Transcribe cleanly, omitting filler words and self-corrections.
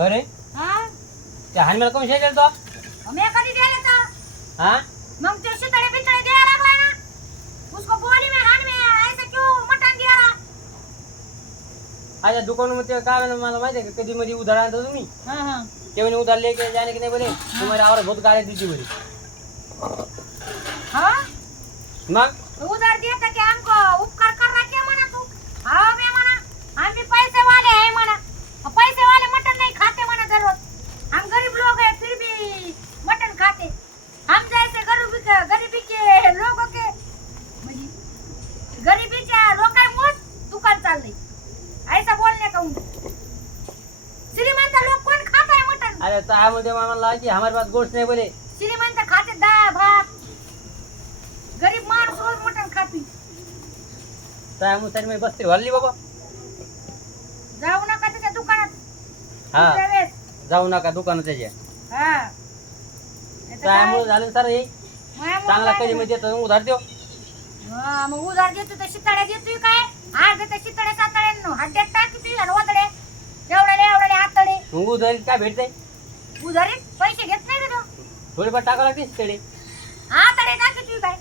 अरे हाँ त्या हान मला कोण शेकेल तो मैं कभी दे लेता हाँ मग तो शितळे बितळे द्यायला लागला ना उसको बोली में हान में ऐसे क्यों मटन दिया आजा दुकानामध्ये काय म्हणे मला माहिती आहे का कधी मध्ये उधार आणता तुम्ही हाँ हाँ ते म्हणे उधार लेके जाने की नहीं बोले तुम्हारे और बहुत गाली दी थी बोले हाँ मग उधर दिया था कि हमको उपकार कर रहा क्या मना तू हाँ मैं मना हम भी पैसे वाले हैं मना पैसे वाले मटन नहीं खाते मना दररोज हम गरीब लोग हैं फिर भी मटन खाते हम जैसे गरीबी के लोगों के गरीबीच्या लोकांमुळे दुकान चाललंय ऐसा बोलने का उनको श्रीमंत लोग कौन खाता है मटन अरे त्यामध्ये मला लाजी हमारे पास गोश्त नहीं बोले श्रीमंत खाते दाल भात गरीब माणूस रोज मटन खाती त्यामुळे मी बसते हल्ली बाबा जाऊ नका त्याच्या दुकानात हा दुसऱ्या वेळेस. जाऊ नका दुकानात त्याच्या हा नाहीतर त्यामुळे काय? झालं सर हे मायामुळं चांगला काय कधी मध्ये येतो उधार देऊ हा, मग उधार देतो तर शिताड्या देतोय काय आज देतो शिताड्या साताड्या हड्ड्यात टाकतोय आणि वदडे एवढे हातडे मग उधार काय भेटते उधारीत पैसे घेत नाही का तो थोडीफार टाकावं लागते तिकडे हातडे टाकतोय काय